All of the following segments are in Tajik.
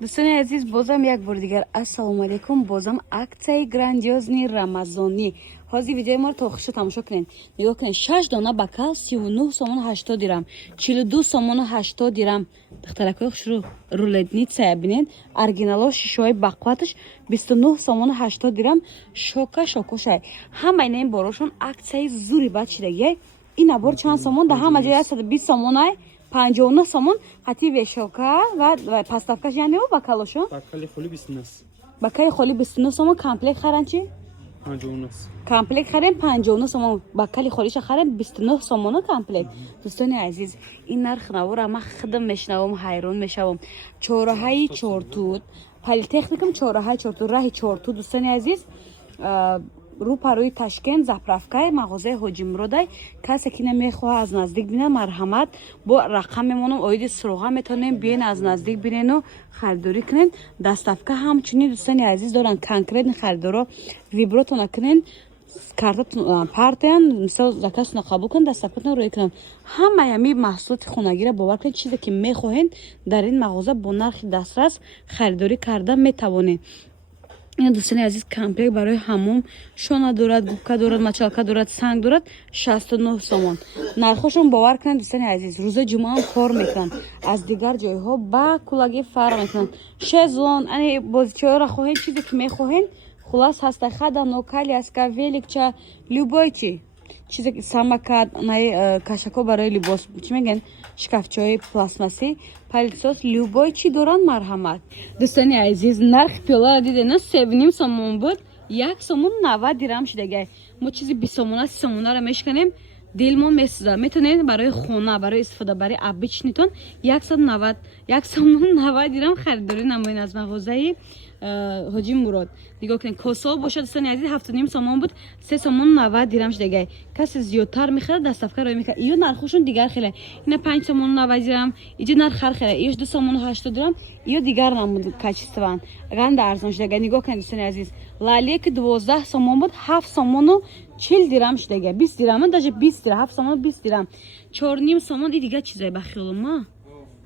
دوستان عزیز بازم یک بار دیگر السلام علیکم. بازم акцияи грандиозни рамазонӣ. ҳозир видеои мо то охирша тамошо кунед. нигоҳ кунед, 6 дона бакал 39 сомон 80 дирам, 42 сомон 80 дирам. духтаракои хушрӯ рулетница бинед, оригинало шишои бақваташ 29 сомон 80 дирам. шока шокошай ҳама ина ин борошон акцияи зури бад шидагиай. ин набор чанд сомон да ҳама ҷоя 120 сомонай 59 сомон хати вешока ва паставкаш яъне бакалошо бакали холи 29. бакали холи 29 сомон. комплект харанчи 59. комплект харем 59 сомон. бакали холиша харем 29 сомон комплект. дӯстони азиз, ин нарх навора ма хидм мешнавам, ҳайрон мешавам. чораҳаи чортут политехникам, чораҳаи чортут, раҳи чортут. дӯстони азиз, рӯ парои Ташкент, заправкаи мағозаи Ҳоҷи Муродай. касе ки намехоҳад аз наздик бинад, марҳамат, бо рақам мемонам, оиди суроға метавонем биен аз наздик бинену харидорӣ кунен. доставка ҳамчунин дӯстони азиз доран. конкретни харидоро вибротона кунен, картатон партиян, мисол заказтона қабул кунен, доставкатон рӯй кунен. ҳамаи ҳами маҳсулоти хонагиро бовар кунед. чизе ки мехоҳед дар ин мағоза бо нархи дастрас харидорӣ карда метавонед. ин дӯстони азиз комплект барои ҳамом шона дорад, губка дорад, мачалка дорад, санг дорад 69 сомон. нархошон бовар кунед дӯстони азиз, рӯза ҷумъа ҳам кор мекунанд, аз дигар ҷойҳо ба кулагӣ фарқ мекунанд. шезлон ани бозичаҳоро хоҳед, чизе ки мехоҳед, хулас ҳаста. хадано, калиаска, великча, любой чи чизе ки самокат, кашако барои либос, чӣ мегӯянд, шкафчаҳои пластмассӣ, палитсос, любой чи доранд, марҳамат. дӯстони азиз, нархи пиёларо дидена 7 сомон буд, 1 сомон 90 дирам шидагай. мо чизи 20 сомона 30 сомонаро мешканем, дилмо месӯзад. метавонед барои хона, барои истифода, барои обичнитон 1 сомон 90 дирам харидорӣ намоед аз мағозаи Ҳоҷи Мурод. нигоҳ кунед, косо бошад дӯстони азиз 7 сомон буд, 3 сомон 90 дирам шидагай. касе зиёдтар мехарад, доставка рой мекунад. ё нархошон дигар хеле, ина 5 сомон 90 дирам, иҷо нарх хар хеле, иёш 2 сомон 80 дирам, ё дигар намуд качестван ганда арзон шидагай. нигоҳ кунед дӯстони азиз, лалие ки 12 сомон буд, 7 сомону 40 дирам шидагай. 20 дирам, даже 20 дирам, 7 сомон 20 дирам. 4 сомон и дигар чизай ба хиёлума.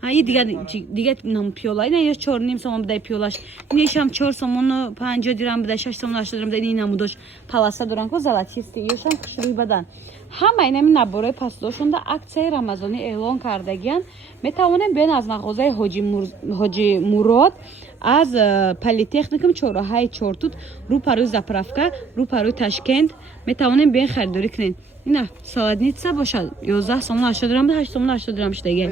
ай дигар нам пиёла, ина ё 4 сомон будай пиёлаш. инешам 4 сомону 50 дирам будай, 6 сомону 80 дирам будай. ин намудош паласа доран ко золотисти, ёшам хушрӯй бадан. ҳама ина набораи пастдошонда акцияи рамазонӣ эълон кардагиян. метавонем биен аз мағозаи Ҳоҷи Мурод, аз политехникум, чораҳаи чортут, рӯ парои заправка, рӯ парои Ташкент. метавонем биен харидорӣ кунед. ина салатница бошад 11 сомон 80 дирам, 8 сомон 80 дирам шидагай.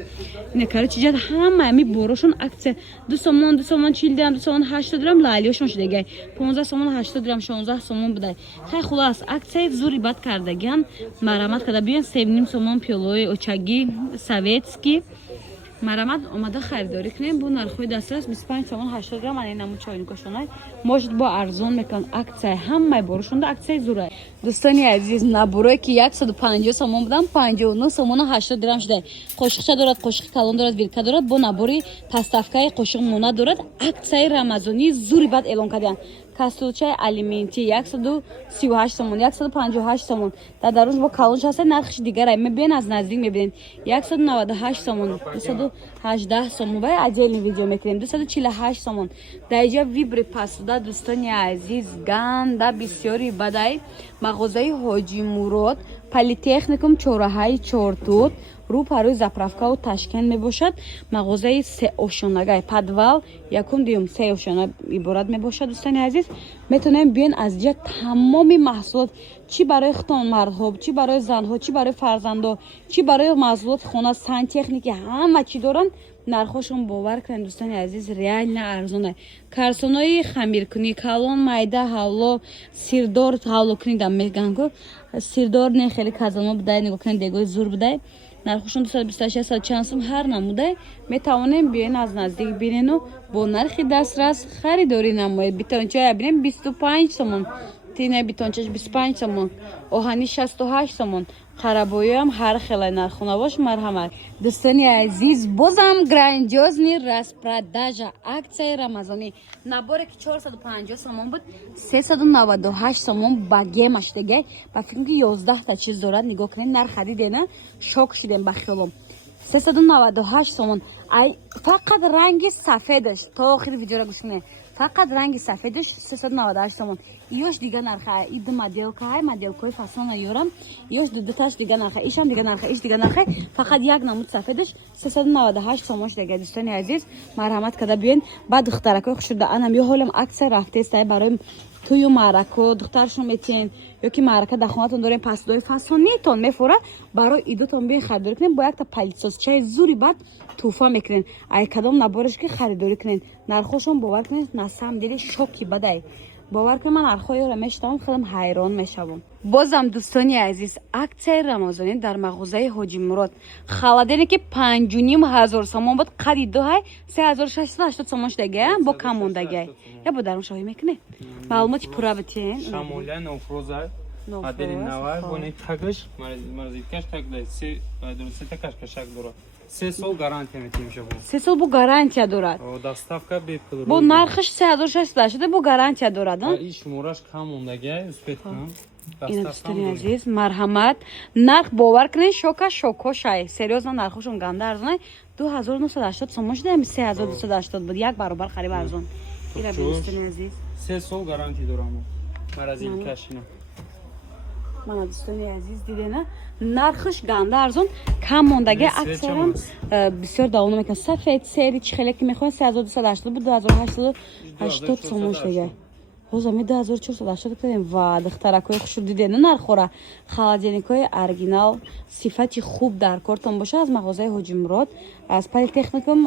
ина короче ҷад ҳама ами борошон акция 2 сомон 40 дирам, 2 сомон 80 дирам лалиёшон шидагай. 15 сомон 80 дирам, 16 сомон будай. хай хулас акцияи зури бад кардагиян. марамат када биен 7 сомон пиёлаи очаги советский. марамат омада харидорӣ кунем бо нархҳои дастрас 25 сомон 80 дирам. ана намо чойникошонай может бо арзон мекунанд. акция ҳамаи борошонда акцияи зурай. дӯстони азиз, наборое ки 150 сомон будан 59 сомону 80 дирам шудай. қошиқча дорад, қошиқи калон дорад, вилка дорад, бо набори паставкаи қошиқ мона дорад. акцияи рамазонӣ зури бад эълон карданд. каструлчаи алименти 138 сомон, 158 сомон. дар дарунаш бо калонш ҳаста, нархиш дигарай. мебинед аз наздик мебинед 198 сомон, 218 сомон. вай отдельный видео мекунем. 248 сомон. дар иҷо вибри пасуда дӯстони азиз, ганда бисёри бадай мағозаи Ҳоҷи Мурод, политехникум, чораҳаи чортут, рӯ парои заправкаву Ташкент мебошад. мағозаи сеошонагай подвал 1-2 сеошона иборат мебошад. дӯстони азиз, метавонем биен аз ҷа тамоми маҳсулот, чӣ барои хитонмардҳо, чӣ барои занҳо, чӣ барои фарзандо, чӣ барои маҳсулоти хона, сантехники, ҳама чӣ доранд. нархошон бовар кунед дӯстони азиз, реально арзонай. карсонои хамиркунӣ, калон, майда, ҳавло, сирдор ҳавло кунида мегӯянд ку сирдор не хеле казано будай. нигоҳ кунед, дегои зур будай. нархошон 226 100 сом ҳар намудай. метавонем биен аз наздик бинену бо нархи дастрас харидорӣ намоед. битончаи бинем 25 сомон, тина битончаш 25 сомон, оҳани 68 сомон. қарабоиам ҳар хелай нархонавош. марҳамат. дӯстони азиз, бозам грандиозни распродажа акцияи рамазонӣ. наборе ки 450 сомон буд, 398 сомон ба гема шидагай. ба фикрам ки 11 та чиз дорад. нигоҳ кунед, нарх хадидена, шок шудем ба хиёлом. 398 сомон. Ай фақат ранги сафедаш то охир видео гӯш кунед. Фақат ранги сафедаш 398 сомон. Иёш дига нарха. Ид моделка ҳай, моделкои фасона ёрам. Иёш дудаташ дига нарха. Ишам дига нарха, иш дига нарха. Фақат як намуд сафедаш 398 сомош дега. Дӯстони азиз, марҳамат када биён. Баъд духтаракои хушуда анам ё ҳолам акция рафтестай барои тӯю маърако духтаршон метиен ёки маърака дар хонатон дорем пасдои фасонитон мефора барои идотон биён харидорӣ кунем бо якта палитсозчаи зури баъд тӯҳфа мекунен. Ай кадом набораш ки харидорӣ кунен. Нархошон бовар кунед на самом деле шоки бадай. бовар кунед ман нархҳоеро мешунавам хеле ҳайрон мешавам. Бозам дӯстони азиз, аксияи рамазонӣ дар мағозаи Ҳоҷи Мурод. Халадене ки 5500 сомон буд қади дуҳай 3680 сомон шудагия бо кам мондагия. Я бо дарон шоҳӣ мекунед. Маълумоти пурра битен. Шамоля нофроза. Адели навай боне тагаш марзиткаш тагдай се дурсе такаш кашак дора. 3 сол гарантия метим шабо. 3 сол бо гарантия дорад. Доставка бепул. Бо нархаш 3680 шуда бо гарантия дорад. И шумораш кам мондагия успет кунам. Ина дӯстони азиз, марҳамат. Нарх бовар кунед шока шокошай. Серьёзно нархошон ганда арзонай. 2980 сомон шуда 3280 буд. Як баробар хариб арзон. Ира дӯстони азиз. 3 сол гарантия дорам. Маразилкашина. Мана дӯстони азиз дидена нархаш ганда арзон кам мондаги аксарам бисёр давом мекунад. Сафед сери чихеле ки мехоҳед 3280 буд 2880 сомон шуда. Ҳозами 2480 кунем ва духтаракои хушуд дидена нархора. Холодильникои оригинал сифати хуб дар кортон боша аз мағозаи Ҳоҷи Мурод аз политехникум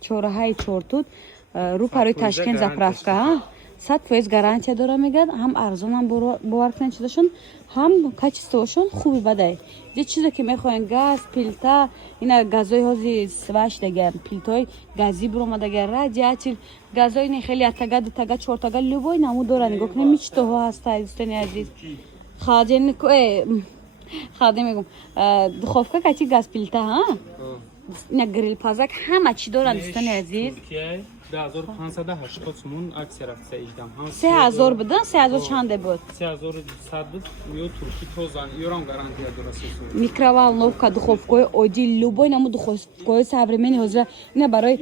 чораҳаи чортут рӯ парои Ташкент заправка 100% гарантия дора мегӯяд. Ҳам арзон ҳам бовар кунед чизашон, ҳам качествошон хуби бадай. Ди чизе ки мехоҳен газ, пилта, ина газои ҳози сваш дега, пилтои газӣ буромадага, радиатор, газои не хеле атага, дутага, чортага любой намуд дора. Нигоҳ кунед ми читоҳо ҳастай дӯстони азиз. Холодильник холодильник мегӯям духовка качи газ пилта ҳа? Ина грил пазак ҳама чӣ дорад дӯстони азиз. 2580 сомон аксия рафта иҷдам. 3000 буд, 3000 чанде буд? 3200 буд. Ё турки тоза, ёрам гарантия дора 3 сол. Микроволновка, духовкаи оддӣ, любой намуд духовкаи современӣ ҳозира ина барои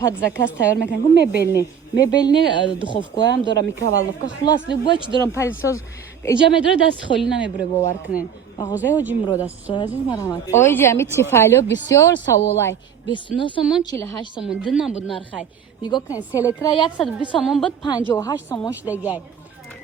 под заказ тайёр мекунем. Мебелни духовкаам дора, микроволновка, хулос любой чӣ дорам, палисоз иҷа медора дасти холӣ намебуре бовар кунед. мағозаи Ҳоҷи Мурод аст. Азиз марҳамат. Ой ҷами тифайло бисёр саволай. 29 сомон 48 сомон динам буд нархай. Нигоҳ кунед 3 литра 120 сомон буд 58 сомон шудагай.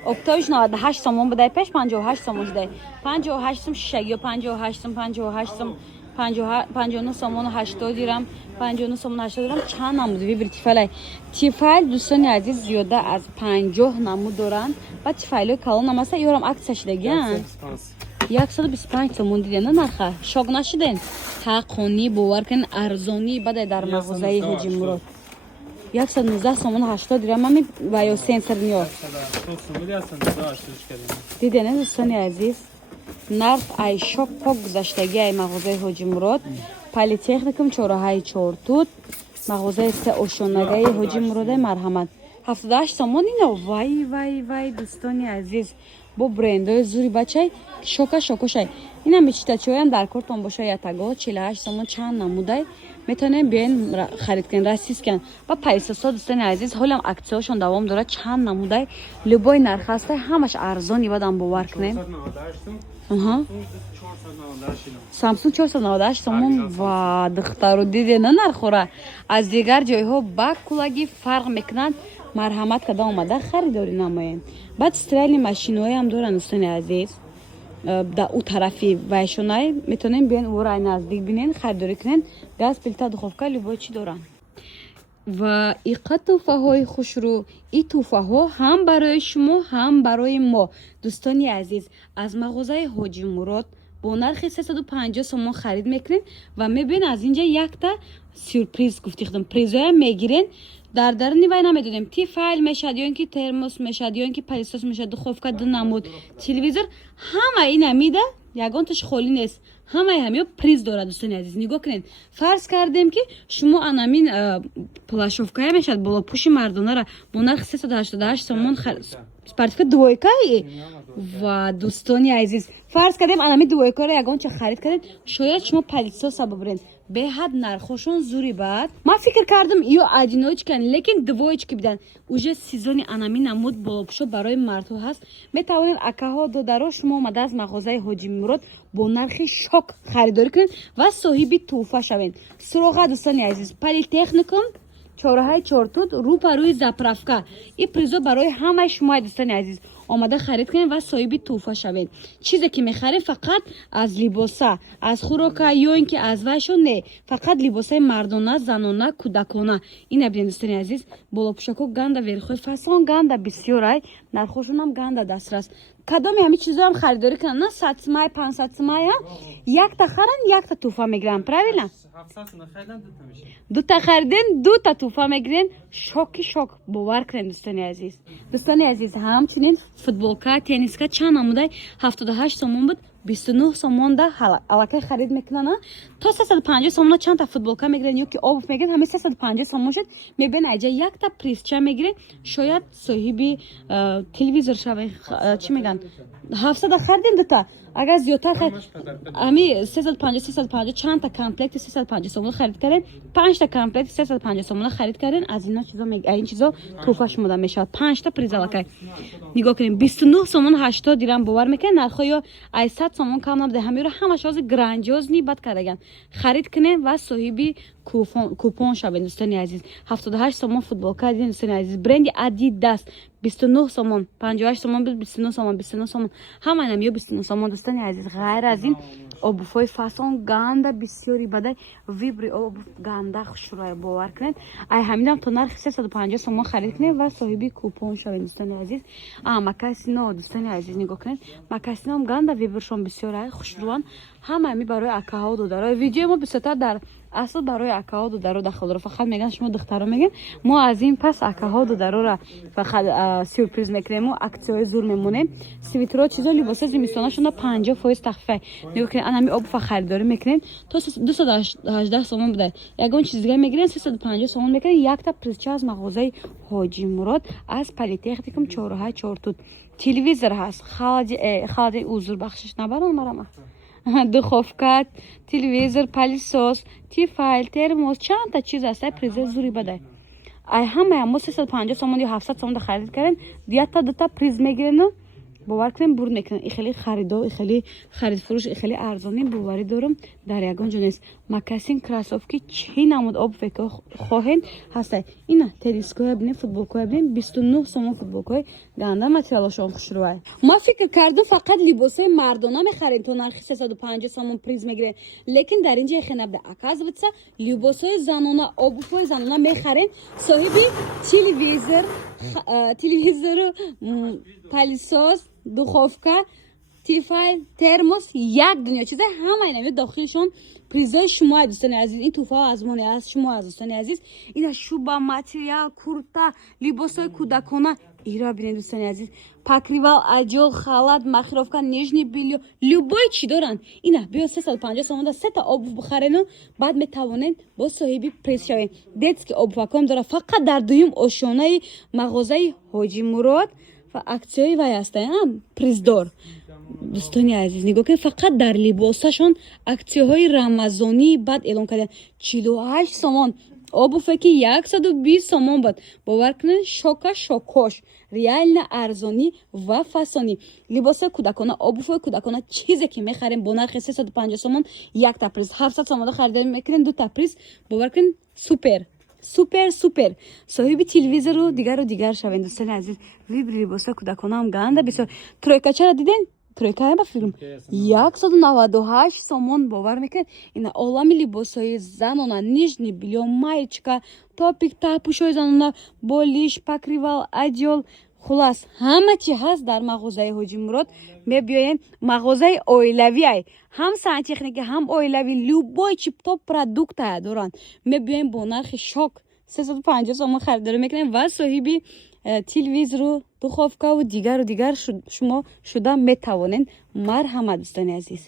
Октоиш 98 сомон будай пеш 58 сомон шудай. 58 сом шишаги 58 сом 58 сом 59 сомон 80 дирам 59 сомон 80 дирам чанд намуд вибри тифайлай. Тифайл дӯстони азиз зиёда аз 50 намуд доранд. Ва тифайлои калон ам аста ёрам аксия шудагиан. 125 сомон дидена нарха шок нашиден. Ҳаққонӣ бовар кунед арзонӣ бадай дар мағозаи Ҳоҷи Мурод. 119 сомон 80 дирам ами ва ё сенсорниё. Дидена дӯстони азиз нарх ай шок пок гузаштаги ай мағозаи Ҳоҷи Мурод. Политехникум чораҳаи чортут мағозаи се ошонагаи Ҳоҷи Муродай марҳамат. 78 сомон ино вай дӯстони азиз бо брендои зури бачай шока шокошай. Ина мечитачиҳоям дар кортон боша ятаго 48 сомон чанд намудай метавонем биёен харид кунем расиз кунем. Ба палисосо дӯстони азиз ҳолам аксияҳошон давом дорад чанд намудай любой нарх ҳастай ҳамаш арзони бадам бовар кунем. Samsung 498 сомон ва духтару дидена нархора аз дигар ҷойҳо ба кулагӣ фарқ мекунад. Марҳамат када омада харидорӣ намоем. Баъд стирайли машинаҳоям доранд дӯстони азиз. Да у тарафи вайшонай метавонем биёен ӯрай наздик бинен харидорӣ кунен. Газ, плита, духовка любой чӣ доранд. Ва иқа тӯҳфаҳои хушрӯ, и тӯҳфаҳо ҳам барои шумо ҳам барои мо дӯстони азиз аз мағозаи Ҳоҷи Мурод бо нархи 350 сомон харид мекунен ва мебинед аз инҷа якта сюрприз гуфти худам призоям мегирен. дар даруни вай намедонем тифайл мешад ё ин ки термос мешад ё ин ки палисос мешад духовка ду намуд телевизор ҳама ина мида ягонташ холӣ нест. ҳамаи ҳамё приз дорад дӯстони азиз. нигоҳ кунед фарз кардем ки шумо анамин плашовкая мешад болопӯши мардонара бо нархи 388 сомон партифика двойкаи و دوستانی عزیز فرض کردیم الان دوی کار یگان چه خرید کردین شاید شما پلیسا سبب برین به حد نرخشون زوری بعد ما فکر کردم ایو اجنوچ کن لیکن دویچ کی بدن اوجه سیزن انامی نمود بولبشو برای مردو هست میتوانید اکاها دو درو شما اومده از مغازه حاجی مراد با نرخ شوک خریداری کنید و صاحب توفه شوین سراغ دوستانی عزیز پلیتехникум چهارراه چهارتوت رو پروی زاправка این پریزو برای همه شما دوستانی عزیز آماده خرید کنید و صاحب توفه شوید چیزی که میخرید فقط از لباسا از خوراک یا اینکه از واشون نه فقط لباسای مردانه زنانه کودکانه این ببینید دوستان عزیز بالا پوشاکو گنده ورخوی فصل گنده بسیارای نرخشون هم گنده دسترس کدام همین چیزا هم خریداری کنن نه 100 سمای 500 سمای یک تا خرن یک تا توفه میگیرن правильно 700 نخریدن دو تا میشه دو تا خریدن دو تا توفه میگیرن شوک باور کنید دوستان عزیز همچنین فوتبالکا تنیسکا چند آموده 78 سومون بود 29 سومون ده الکی خرید میکنن تا 350 سومون چند تا فوتبالکا میگیرن یا که آب میگیرن همه 350 سومون شد میبین اینجا یک تا پریز چه میگیرن شاید صاحب تلویزور شوه چی میگن 700 خریدن دو تا اگر زیادتر خرید امی 350 چند تا کامپلکت 350 سومون خرید کردن 5 تا کامپلکت 350 سومون خرید کردن از اینا چیزا این چیزا توفه شما میشد 5 تا پریز الکی نگاه کنیم 29 سومون 80 درهم باور میکنن نرخ یا 100 سومون کم نبوده همه رو همش از گرانجوز نی بد کردن خرید کنین و صاحب کوپن شوین دوستان عزیز 78 سومون فوتبالکا دیدین دوستان عزیز برند ادیداس 29 سومون 58 سومون 29 سومون همه هم 29 سومون دوستان عزیز غیر از این обувой фасон ганда бисёри бадай вибри обув ганда хушрой бовар кунед ай ҳаминам то нархи 350 сомон харид кунед ва соҳиби купон шавед дӯстони азиз макасино дӯстони азиз нигоҳ кунед макасином ганда вибршон бисёр ай хушруан ҳамаами барои акаҳо додаро видеои мо бисёртар дар асл барои акаҳо додаро дахолро фақат меган шумо духтаро меган мо аз ин пас акаҳо додарора фақат сюрприз мекунему аксияҳои зур мемонем свитро чизо либоса зимистонашона 50% тахфиф нигоҳ кунед анами обуфа харидорӣ мекунед то 218 сомон буда ягон чиз дига мегирен 350 сомон мекунед якта призча аз мағозаи ҳоҷи мурод аз политехникум чорраҳаи чортут телевизор ҳаст халади узур бахшиш набарам марама духовка телевизор палисос тифайл термос чанд та чиз аст приза зури бадай ай ҳамаи мо 350 сомон ё 700 сомон харид кардем дията дута приз мегирену бовар кунем бур мекунем и хеле харидо и хеле харидфурӯш и хеле арзони боварӣ дорам дар ягон ҷо нест макасин кроссовки чӣ намуд обуве ки хоҳем ҳастай ина теннискоя бинем футболкоя бинем 29 сомон футболкои ганда материалошон хушрӯай ма фикр кардам фақат либосои мардона мехарем то нархи 350 сомон приз мегирем лекин дар ин ҷо хенабда оказывается либосои занона обувҳои занона мехарем соҳиби телевизору палисос духовка тифайл термос як дунё чиза ҳама ин дохилшон призои шумо дӯстони азиз ин туҳфаҳо аз моне аз шумо аз дӯстони азиз ина шуба материал курта либосои кӯдакона иро бинед дӯстони азиз покривал аҷол халат махировка нижний белье любой чӣ доранд ина биё 350 сомон да 3 та обув бихарену баъд метавонед бо соҳиби приз шавед детский обуваком дора фақат дар дуюм ошонаи мағозаи ҳоҷи мурод ва аксияи вай ҳастаям приздор дӯстони азиз нигоҳ кунед фақат дар либосашон аксияҳои рамазонии бад эълон карданд 48 сомон обуве ки 120 сомон буд бовар кунед шокош реально арзонӣ ва фасонӣ либосои кӯдакона обувҳои кӯдакона чизе ки мехарем бо нархи 350 сомон якта приз 700 сомон харида мекунем дута приз бовар кунед супер соҳиби телевизору дигар шавед дӯстони азиз вибри либосои кӯдаконаам ганда бисёр тройкачара диден тройка ба филм 198 сомон бовар мекунед ина олами либосои занона нижний белье маечка топик тапушои занона болиш покривал аҷол хулас ҳама чи ҳаст дар мағозаи ҳоҷи мурод мебиёем мағозаи оилавиай ҳам сантехника ҳам оилави любой чиптоп продуктая доранд мебиёем бо нархи шок 350 сомон харидорӣ мекунем ва соҳиби телевизору духовкаву дигару дигар шумо шуда метавонед марҳамат дӯстони азиз